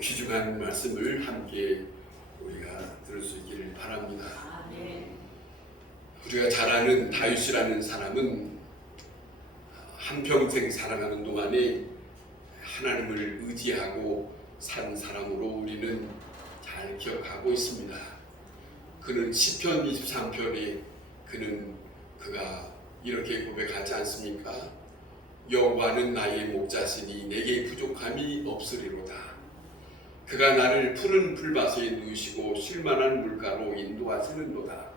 귀중한 말씀을 함께 우리가 들을 수 있기를 바랍니다. 우리가 잘 아는 다윗이라는 사람은 한평생 살아가는 동안에 하나님을 의지하고 산 사람으로 우리는 잘 기억하고 있습니다. 그는 시편 23편에 그가 이렇게 고백하지 않습니까? 여호와는 나의 목자시니 내게 부족함이 없으리로다. 그가 나를 푸른 풀밭에 누이시고 쉴만한 물가로 인도하시는도다.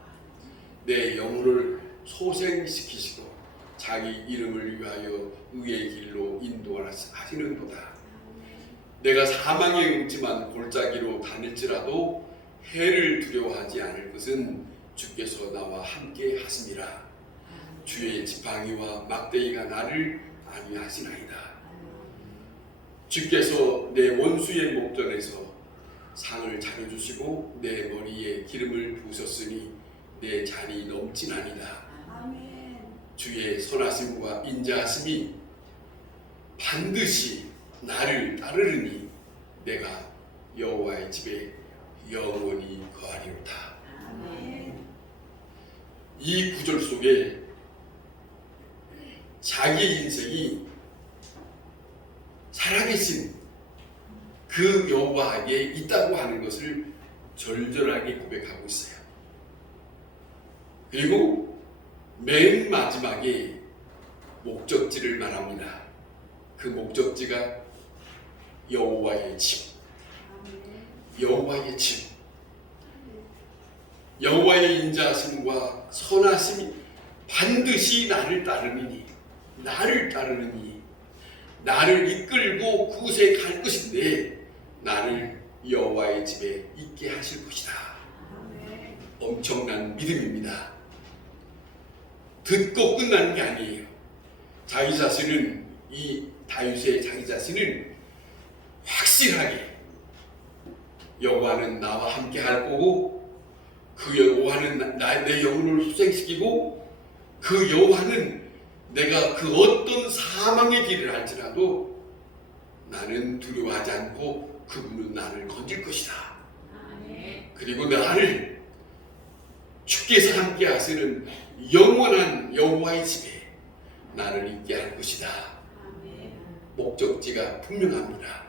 내 영혼을 소생시키시고 자기 이름을 위하여 의의 길로 인도하시는도다. 내가 사망의 음침한 골짜기로 다닐지라도 해를 두려워하지 않을 것은 주께서 나와 함께 하심이라. 주의 지팡이와 막대기가 나를 안위하시나이다. 주께서 내 원수의 목전에서 상을 차려주시고 내 머리에 기름을 부으셨으니 내 잔이 넘치나니다. 주의 선하심과 인자하심이 반드시 나를 따르리니 내가 여호와의 집에 영원히 거하리로다. 이 구절 속에 자기의 인생이 살아계신 그 여호와에게 있다고 하는 것을 절절하게 고백하고 있어요. 그리고 맨 마지막에 목적지를 말합니다. 그 목적지가 여호와의 집. 여호와의 집. 여호와의 인자하심과 선하심이 반드시 나를 따르니 나를 이끌고 그곳에 갈 것인데 나를 여호와의 집에 있게 하실 것이다. 엄청난 믿음입니다. 듣고 끝나는 게 아니에요. 자기 자신은 이 다윗의 자기 자신은 확실하게 여호와는 나와 함께 할 거고 그 여호와는 내 영혼을 소생시키고 그 여호와는 내가 그 어떤 사망의 길을 할지라도 나는 두려워하지 않고 그분은 나를 건질 것이다. 그리고 나를 주께서 함께 하시는 영원한 여호와의 집에 나를 있게 할 것이다. 목적지가 분명합니다.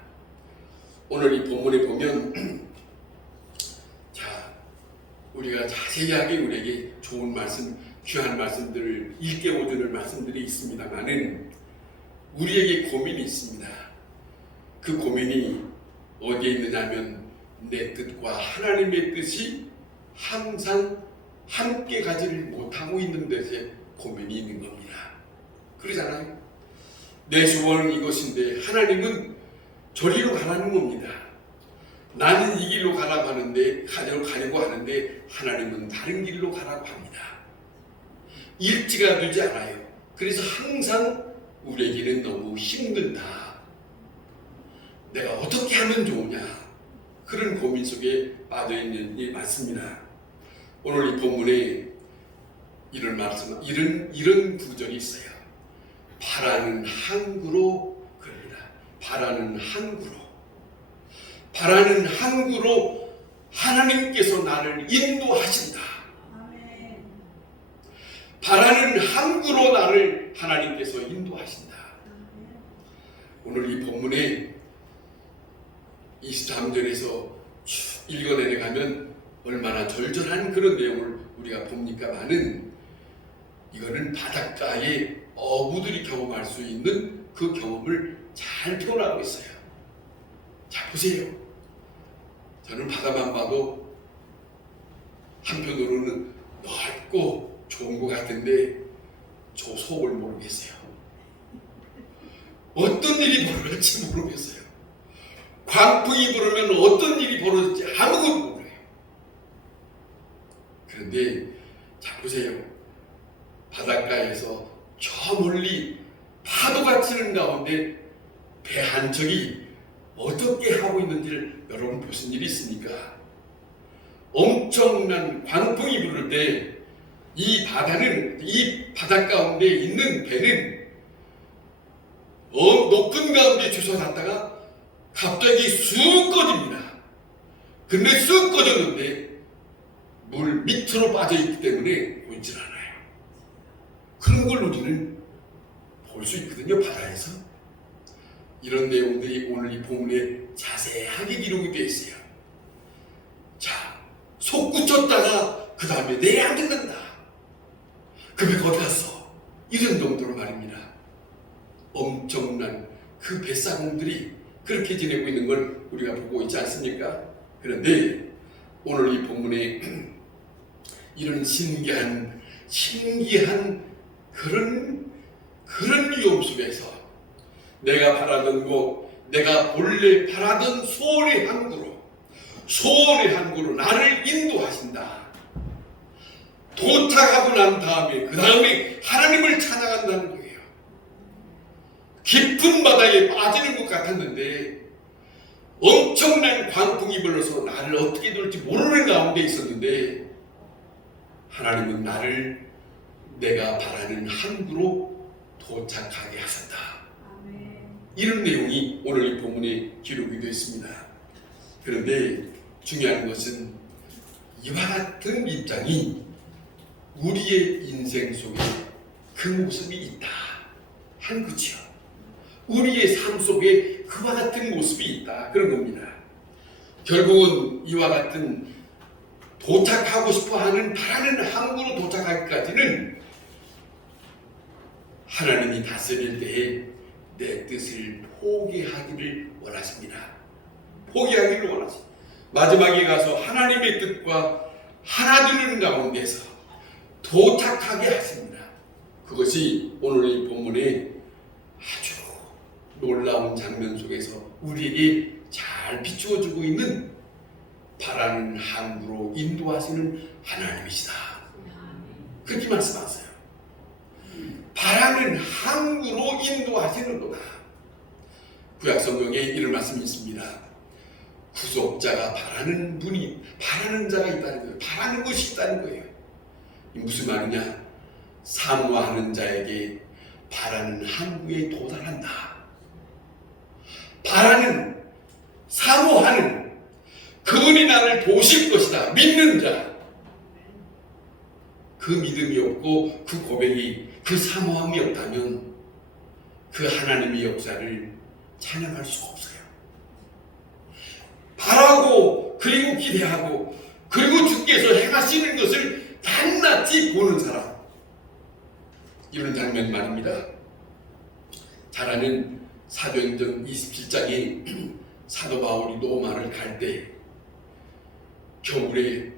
오늘 이 본문에 보면 우리가 자세하게 우리에게 좋은 말씀, 귀한 말씀들을 일깨워주는 말씀들이 있습니다만은 우리에게 고민이 있습니다. 그 고민이 어디에 있느냐면 내 뜻과 하나님의 뜻이 항상 함께 가지를 못하고 있는 데서 고민이 있는 겁니다. 그러잖아요. 내 소원은 이것인데 하나님은 저리로 가라는 겁니다. 나는 이 길로 가라고 하는데 가려고 하는데 하나님은 다른 길로 가라고 합니다. 일치가 되지 않아요. 그래서 항상 우리에게는 너무 힘들다. 내가 어떻게 하면 좋으냐, 그런 고민 속에 빠져있는 게 맞습니다. 오늘 이 본문에 이런 구절이 있어요. 바라는 항구로 그럽니다. 바라는 항구로 하나님께서 나를 인도하신다. 바라는 항구로 나를 하나님께서 인도하신다. 오늘 이 본문에 23절에서 쭉 읽어 내려가면 얼마나 절절한 그런 내용을 우리가 봅니까마는 이거는 바닷가에 어부들이 경험할 수 있는 그 경험을 잘 표현하고 있어요. 자, 보세요. 저는 바다만 봐도 한편으로는 넓고 좋은 것 같은데 저 속을 모르겠어요. 어떤 일이 벌어질지 모르겠어요. 광풍이 불으면 어떤 일이 벌어질지 아무것도 모르요. 그런데 자, 보세요. 바닷가에서 저 멀리 파도가 치는 가운데 배 한 척이 어떻게 하고 있는지를 여러분 보신 일이 있습니까? 엄청난 광풍이 부를 때 이 바닷 가운데 있는 배는 높은 가운데 주워놨다가 갑자기 쑥 꺼집니다. 근데 쑥 꺼졌는데 물 밑으로 빠져있기 때문에 보이질 않아요. 그런 걸 우리는 볼 수 있거든요, 바다에서. 이런 내용들이 오늘 이 본문에 자세하게 기록이 되어 있어요. 자, 속 굳혔다가 그 다음에 내 안 듣는다. 그 배가 어디 갔어? 이런 정도로 말입니다. 엄청난 그 뱃사공들이 그렇게 지내고 있는 걸 우리가 보고 있지 않습니까? 그런데 오늘 이 본문에 이런 신기한 그런 위험 속에서 내가 바라던 곳, 내가 본래 바라던 소원의 항구로 나를 인도하신다. 도착하고 난 다음에 그 다음에 하나님을 찾아간다는 거예요. 깊은 바다에 빠지는 것 같았는데 엄청난 광풍이 불어서 나를 어떻게 될지 모르는 가운데 있었는데 하나님은 나를 내가 바라는 항구로 도착하게 하셨다. 이런 내용이 오늘 이 본문에 기록이 되어 있습니다. 그런데 중요한 것은 이와 같은 입장이 우리의 인생 속에 그 모습이 있다 한 거죠. 우리의 삶 속에 그와 같은 모습이 있다 그런 겁니다. 결국은 이와 같은 도착하고 싶어하는 바라는 항구로 도착하기까지는 하나님이 다스릴 때에 내 뜻을 포기하기를 원하십니다. 포기하기를 원하십니다. 마지막에 가서 하나님의 뜻과 하나 되는 가운데서 도착하게 하십니다. 그것이 오늘 이 본문의 아주 놀라운 장면 속에서 우리에게 잘 비추어주고 있는 바라는 항구로 인도하시는 하나님이시다. 그렇게 말씀하세요. 바라는 항구로 인도하시는 거다. 구약성경에 이런 말씀이 있습니다. 구속자가 바라는 자가 있다는 거예요. 바라는 것이 있다는 거예요. 이 무슨 말이냐? 사모하는 자에게 바라는 항구에 도달한다. 사모하는 그분이 나를 보실 것이다. 믿는 자. 그 믿음이 없고 그 고백이 그 사모함이 없다면 그 하나님의 역사를 찬양할 수가 없어요. 바라고 그리고 기대하고 그리고 주께서 행하시는 것을 낱낱이 보는 사람, 이런 장면 말입니다. 잘 아는 사도행전 27장에 사도 바울이 로마를 갈 때 겨울에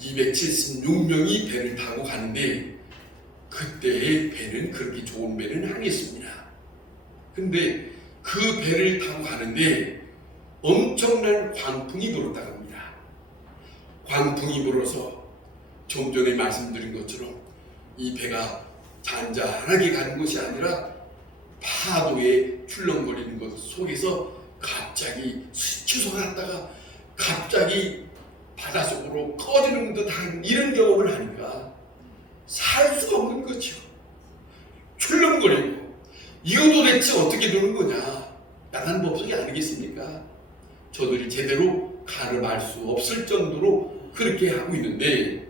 276명이 배를 타고 가는데 그때의 배는 그렇게 좋은 배는 아니었습니다. 근데 그 배를 타고 가는데 엄청난 광풍이 불었다고 합니다. 광풍이 불어서 좀 전에 말씀드린 것처럼 이 배가 잔잔하게 가는 것이 아니라 파도에 출렁거리는 것 속에서 갑자기 스치솟았다가 갑자기 바닷속으로 꺼지는 듯한 이런 경험을 하니까 살 수가 없는 거죠. 출렁거리고 이거 도대체 어떻게 되는 거냐? 야단 법석이 아니겠습니까? 저들이 제대로 가늠할 수 없을 정도로 그렇게 하고 있는데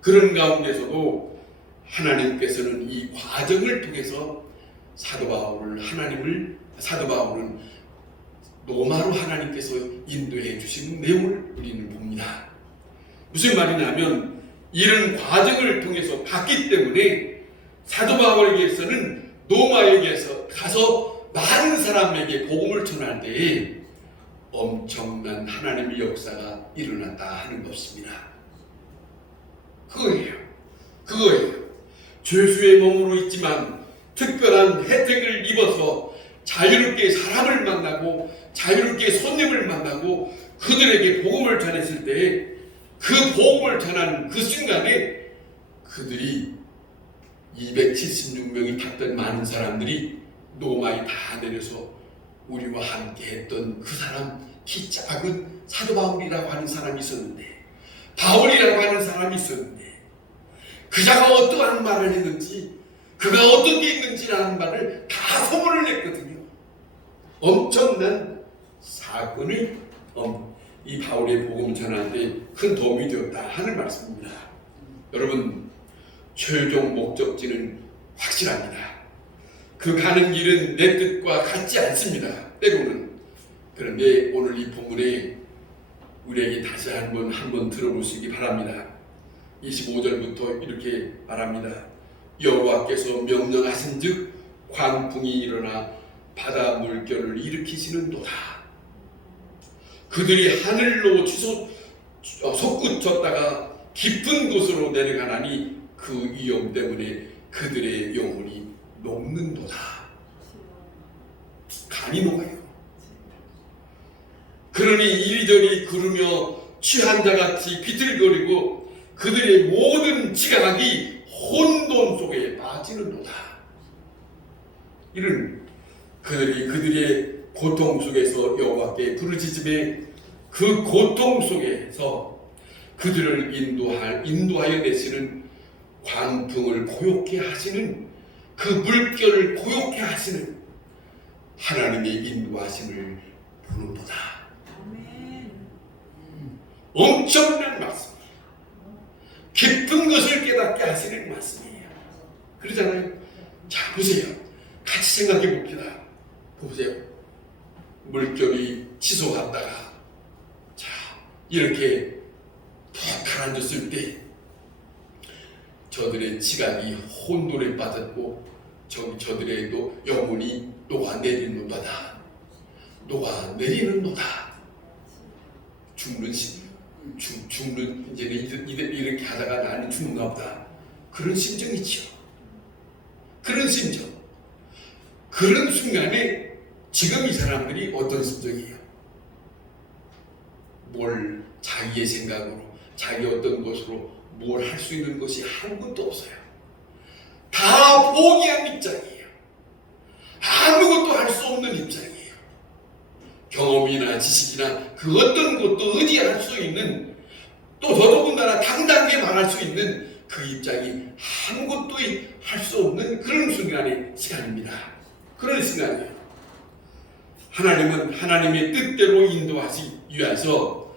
그런 가운데서도 하나님께서는 이 과정을 통해서 사도 바울은 로마로 하나님께서 인도해 주시는 내용을 우리는 봅니다. 무슨 말이냐면 이런 과정을 통해서 갔기 때문에 사도 바울에게서는 로마에게서 가서 많은 사람에게 복음을 전할 때에 엄청난 하나님의 역사가 일어났다 하는 것입니다. 그거예요. 죄수의 몸으로 있지만 특별한 혜택을 입어서 자유롭게 사람을 만나고 자유롭게 손님을 만나고 그들에게 복음을 전했을 때 그 복음을 전하는 그 순간에 그들이 276명이 탔던 많은 사람들이 로마에 다 내려서 우리와 함께 했던 그 사람, 키 작은 사도 바울이라고 하는 사람이 있었는데, 바울이라고 하는 사람이 있었는데 그자가 어떠한 말을 했는지 그가 어떻게 있는지라는 말을 다 소문을 냈거든요. 엄청난 사건이 이 바울의 복음 전하는데 큰 도움이 되었다 하는 말씀입니다. 여러분, 최종 목적지는 확실합니다. 그 가는 길은 내 뜻과 같지 않습니다. 때로는. 그런데 오늘 이 본문에 우리에게 다시 한번 들어보시기 바랍니다. 25절부터 이렇게 말합니다. 여호와께서 명령하신즉 광풍이 일어나 바다 물결을 일으키시는도다. 그들이 하늘로 솟구쳤다가 깊은 곳으로 내려가나니 그 위험 때문에 그들의 영혼이 녹는도다. 간이 녹아요. 그러니 이리저리 구르며 취한 자같이 비틀거리고 그들의 모든 지각이 혼돈 속에 빠지는도다. 이런 그들의 고통 속에서 여호와께 부르짖음에 그 고통 속에서 그들을 인도하여 내시는 광풍을 고요케 하시는 그 물결을 고요케 하시는 하나님의 인도하심을 보는도다. 엄청난 말씀. 깊은 것을 깨닫게 하시는 말씀이에요. 그러잖아요. 자, 보세요. 같이 생각해 봅시다. 보세요. 물결이 치솟았다가 자, 이렇게 푹 가라앉았을 때 저들의 지각이 혼돈에 빠졌고 저들의 영혼이 녹아내리는도다. 녹아내리는도다. 죽는 이제는 이렇게 하다가 나는 죽는가 보다. 그런 심정이죠. 그런 심정. 그런 순간에 지금 이 사람들이 어떤 심정이에요? 뭘 자기의 생각으로 자기 어떤 것으로 뭘 할 수 있는 것이 아무것도 없어요. 다 포기한 입장이에요. 아무것도 할 수 없는 입장이에요. 경험이나 지식이나 그 어떤 것도 의지할 수 있는, 또 더더군다나 당당하게 말할 수 있는 그 입장이 아무것도 할 수 없는 그런 순간의 시간입니다. 그런 시간이에요. 하나님은 하나님의 뜻대로 인도하시기 위해서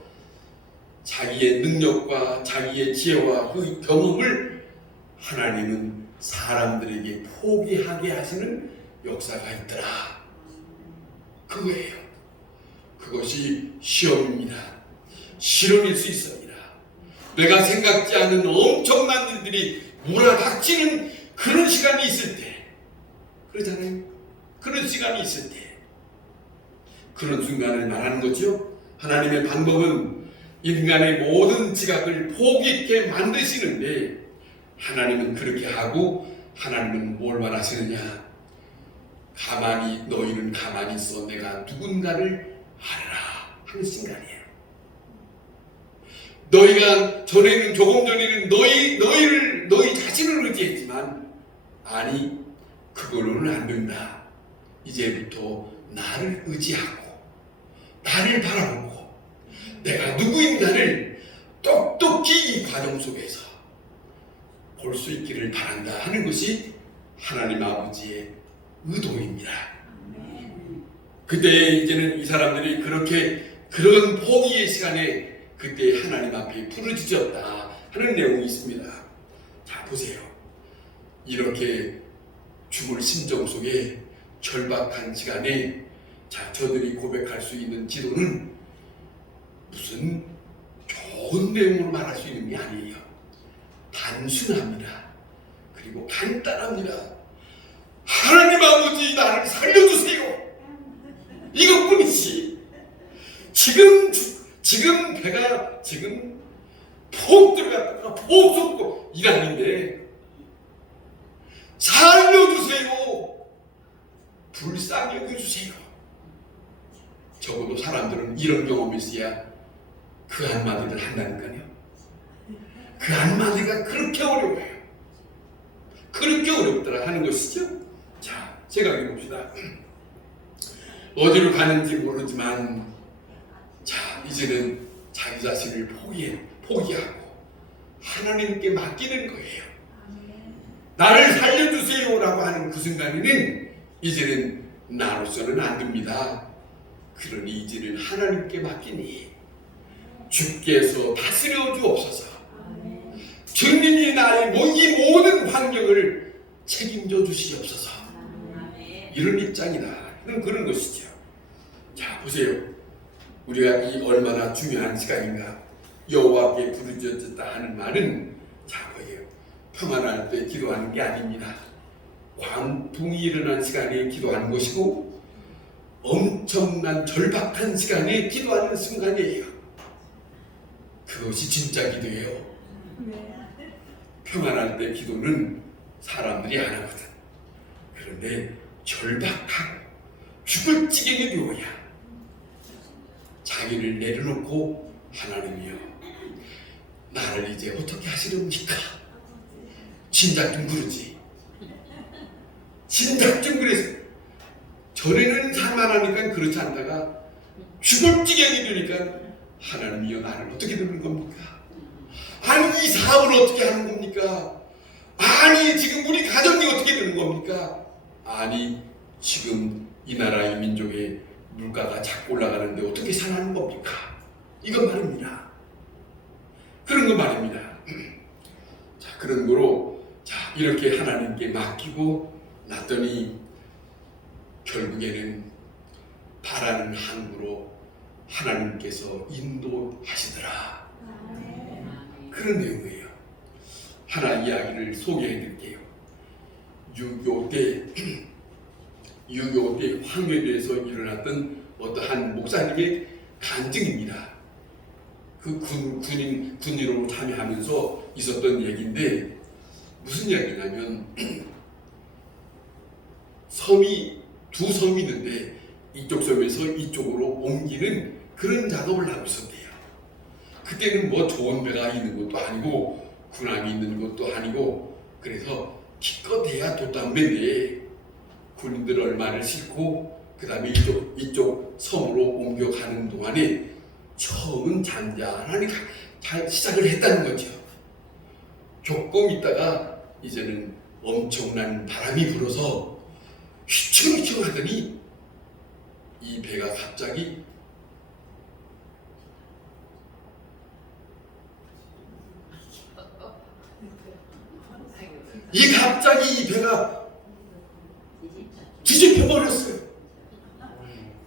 자기의 능력과 자기의 지혜와 그 경험을 하나님은 사람들에게 포기하게 하시는 역사가 있더라. 그거예요. 그것이 시험입니다. 실험일 수 있습니다. 내가 생각지 않은 엄청난 일들이 몰아닥치는 그런 시간이 있을 때, 그러잖아요. 그런 시간이 있을 때, 그런 순간을 말하는 거죠. 하나님의 방법은 인간의 모든 지각을 포기케 만드시는데, 하나님은 그렇게 하고 하나님은 뭘 말하시느냐? 너희는 가만히 있어 내가 누군가를 알아라 하는 순간이에요. 너희가 조금 전에는 너희 자신을 의지했지만, 아니 그걸로는 안 된다. 이제부터 나를 의지하고 나를 바라보고 내가 누구인가를 똑똑히 이 과정 속에서 볼 수 있기를 바란다 하는 것이 하나님 아버지의 의도입니다. 그때 이제는 이 사람들이 그런 포기의 시간에 그때 하나님 앞에 부르짖었다 하는 내용이 있습니다. 자, 보세요. 이렇게 죽을 심정 속에 절박한 시간에 저들이 고백할 수 있는 기도는 무슨 좋은 내용으로 말할 수 있는 게 아니에요. 단순합니다. 그리고 간단합니다. 하나님 아버지 나를 살려주세요. 이것뿐이지. 지금 배가 폭 들어갔다가 폭 쏟고 일하는데 살려주세요. 불쌍히 여겨주세요. 적어도 사람들은 이런 경험이 있어야 그 한마디를 한다니까요. 그 한마디가 그렇게 어려워요. 그렇게 어렵더라 하는 것이죠. 자, 생각해 봅시다. 어디로 가는지 모르지만 이제는 자기 자신을 포기하고 하나님께 맡기는 거예요. 나를 살려주세요라고 하는 그 순간에는 이제는 나로서는 안 됩니다. 그러니 이제는 하나님께 맡기니 주께서 다스려 주옵소서. 주님이 나의 이 모든 환경을 책임져 주시옵소서. 이런 입장이다. 그런 것이죠. 자, 보세요. 우리가 이 얼마나 중요한 시간인가. 여호와께 부르짖었다 하는 말은 자, 뭐예요? 평안할 때 기도하는 게 아닙니다. 광풍이 일어난 시간에 기도하는 것이고 엄청난 절박한 시간에 기도하는 순간이에요. 그것이 진짜 기도예요. 평안할 때 기도는 사람들이 안 하거든. 그런데 절박하고 죽을 지경이 되어야 자기를 내려놓고 하나님이여 나를 이제 어떻게 하시렵니까? 진작 좀 그러지. 진작 좀 그래서 전에는 살만하니까 그렇지 않다가 죽을 지경이 되니까 하나님이여 나를 어떻게 되는 겁니까? 아니 이 사업을 어떻게 하는 겁니까? 아니 지금 우리 가정이 어떻게 되는 겁니까? 아니 지금 이 나라 이 민족의 물가가 자꾸 올라가는데 어떻게 살아가는 겁니까? 이건 말입니다. 그런 거 말입니다. 자, 그런 거로 자 이렇게 하나님께 맡기고 놨더니 결국에는 바라는 항구로 하나님께서 인도하시더라. 그런 내용이에요. 하나 이야기를 소개해 드릴게요. 6.25 때 황해도에서 일어났던 어떠한 목사님의 간증입니다. 그 군인으로 참여하면서 있었던 얘기인데 무슨 이야기냐면 두 섬이 있는데 이쪽 섬에서 이쪽으로 옮기는 그런 작업을 하고 있었대요. 그때는 뭐 좋은 배가 있는 것도 아니고 군함이 있는 것도 아니고 그래서 기껏해야 돛담배인데 군인들 얼마를 싣고 그 다음에 이쪽 섬으로 옮겨가는 동안에 처음은 잔잔하게 잘 시작을 했다는 거죠. 조금 있다가 이제는 엄청난 바람이 불어서 휘청휘청 하더니 이 배가 갑자기 이 배가 뒤집혀 버렸어요.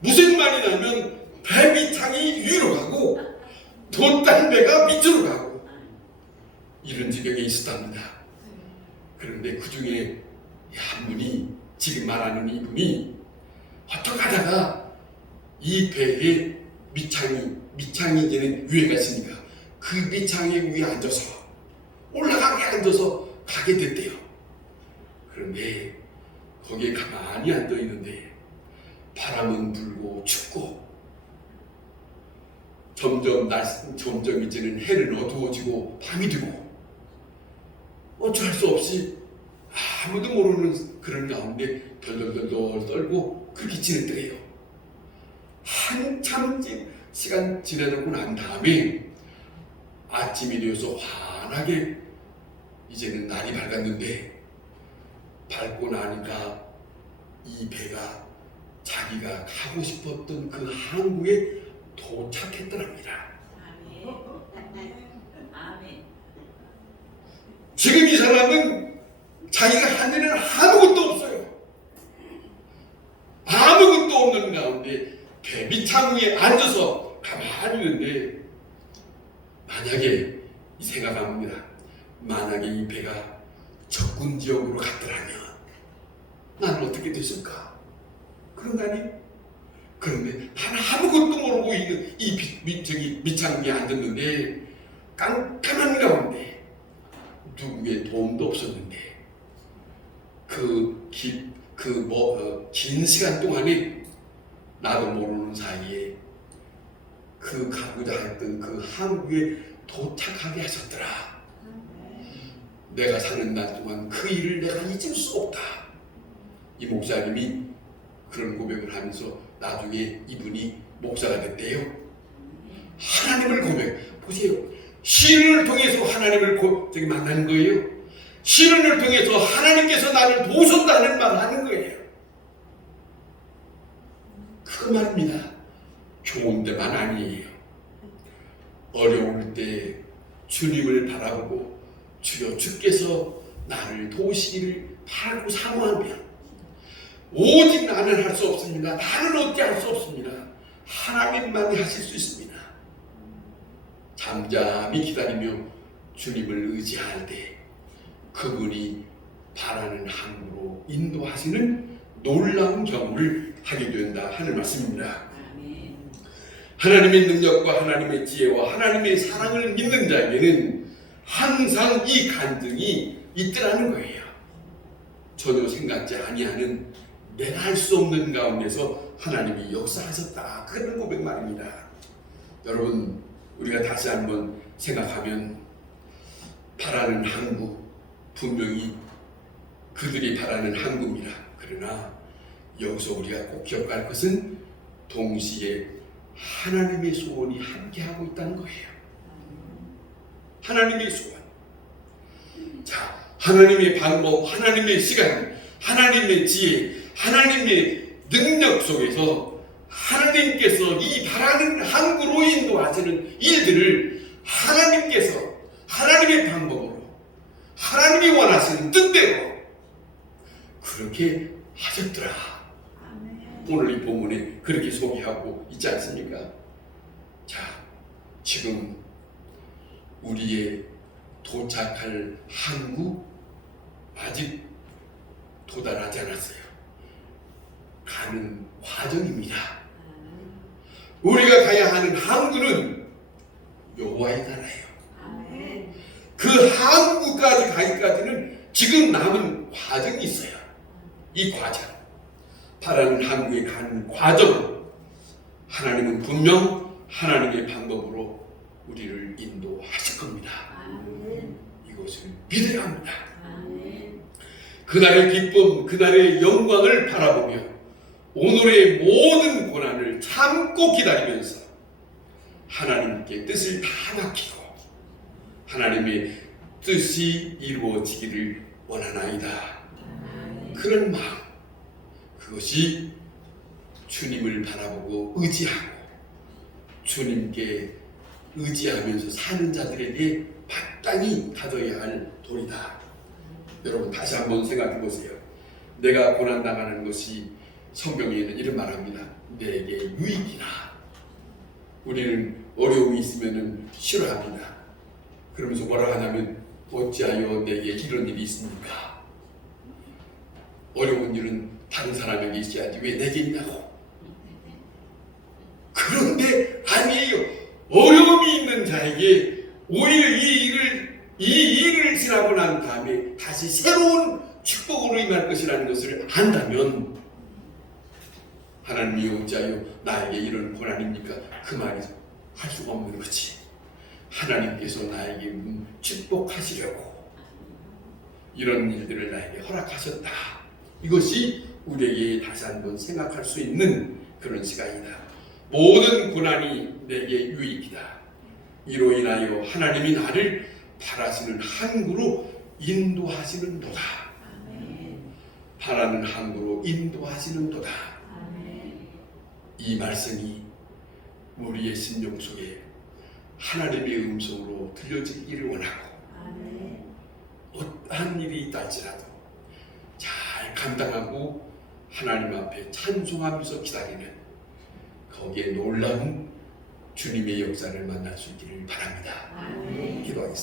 무슨 말이냐면 배 밑창이 위로 가고 돛단 배가 밑으로 가고 이런 지경에 있었답니다. 그런데 그 중에 한 분이 지금 말하는 이분이 어떻게 하다가 이 배의 밑창이 이제는 위에가 있으니까 그 밑창의 위에 앉아서 올라가게 앉아서 가게 됐대요. 그런데 거기에 가만히 앉아 있는데 바람은 불고 춥고 점점 이제는 해는 어두워지고 밤이 되고 어쩔 수 없이 아무도 모르는 그런 가운데 덜덜덜 떨고 그렇게 지냈더래요. 한참 시간 지나고 난 다음에 아침이 되어서 환하게 이제는 날이 밝았는데 밝고 나니까 이 배가 자기가 가고 싶었던 그 항구에 도착했더랍니다. 지금 이 사람은 자기가 한 일은 아무것도 없어요. 아무것도 없는 가운데 배 밑창 위에 앉아서 가만히 있는데 만약에 이 생각합니다. 만약에 이 배가 적군 지역으로 갔더라면 나는 어떻게 됐을까? 그런 거 아니에요? 그런데 나는 아무것도 모르고 있는 이 밑창 위에 앉았는데 깜깜한 가운데 누구의 도움도 없었는데 긴 시간 동안에 나도 모르는 사이에 그 가고자 했던 그 항구에 도착하게 하셨더라. 내가 사는 날 동안 그 일을 내가 잊을 수 없다. 이 목사님이 그런 고백을 하면서 나중에 이분이 목사가 됐대요. 하나님을 고백. 보세요. 시인을 통해서 하나님을 만나는 거예요. 시인을 통해서 하나님께서 나를 도우셨다는 말을 하는 거예요. 그 말입니다. 좋은 데만 아니에요. 어려울 때 주님을 바라보고 주여 주께서 나를 도우시기를 바라고 사모하면 오직 나는 할 수 없습니다. 나는 어찌 할 수 없습니다. 하나님만이 하실 수 있습니다. 잠잠히 기다리며 주님을 의지할 때 그분이 바라는 항구로 인도하시는 놀라운 경험을 하게 된다 하는 말씀입니다. 하나님의 능력과 하나님의 지혜와 하나님의 사랑을 믿는 자에게는 항상 이 간증이 있더라는 거예요. 전혀 생각지 아니하는 내가 할 수 없는 가운데서 하나님이 역사하셨다. 그런 고백 말입니다. 여러분, 우리가 다시 한번 생각하면 바라는 항구, 분명히 그들이 바라는 항구입니다. 그러나 여기서 우리가 꼭 기억할 것은 동시에 하나님의 소원이 함께하고 있다는 거예요. 하나님의 소원. 자, 하나님의 방법, 하나님의 시간, 하나님의 지혜, 하나님의 능력 속에서 하나님께서 이 바라는 항구로 인도하시는 일들을 하나님께서 하나님의 방법으로 하나님이 원하시는 뜻대로 그렇게 하셨더라. 오늘 이 본문에 그렇게 소개하고 있지 않습니까? 자, 지금 우리의 도착할 항구 아직 도달하지 않았어요. 가는 과정입니다. 우리가 가야 하는 항구는 여호와의 나라예요. 그 항구까지 가기까지는 지금 남은 과정이 있어요. 이 과정, 바라는 항구에 가는 과정, 하나님은 분명 하나님의 방법으로 우리를 인도하실 겁니다. 이것을 믿어야 합니다. 그날의 기쁨, 그날의 영광을 바라보며 오늘의 모든 고난을 참고 기다리면서 하나님께 뜻을 다 맡기고 하나님의 뜻이 이루어지기를 원하나이다. 그런 마음, 그것이 주님을 바라보고 의지하고 주님께 의지하면서 사는 자들에게 마땅히 가져야 할 도리다. 여러분, 다시 한번 생각해 보세요. 내가 고난당하는 것이 성경에는 이런 말합니다. 내게 유익이라. 우리는 어려움이 있으면 싫어합니다. 그러면서 뭐라 하냐면 어찌하여 내게 이런 일이 있습니까? 어려운 일은 다른 사람에게 있어야지 왜 내게 있냐고. 그런데 아니에요. 어려움이 있는 자에게 오히려 이 일을 지나고 난 다음에 다시 새로운 축복으로 임할 것이라는 것을 안다면 하나님이 어찌하여 나에게 이런 고난입니까? 그 말이 할 수가 없는 거지. 하나님께서 나에게 축복하시려고 이런 일들을 나에게 허락하셨다. 이것이 우리에게 다시 한번 생각할 수 있는 그런 시간이다. 모든 고난이 내게 유익이다. 이로 인하여 하나님이 나를 바라시는 항구로 인도하시는도다. 바라는 항구로 인도하시는도다. 이 말씀이 우리의 심령 속에 하나님의 음성으로 들려지기를 원하고 어떠한 일이 있다 할지라도 잘 감당하고 하나님 앞에 찬송하면서 기다리는 거기에 놀라운 주님의 역사를 만날 수 있기를 바랍니다. 기도하겠습니다.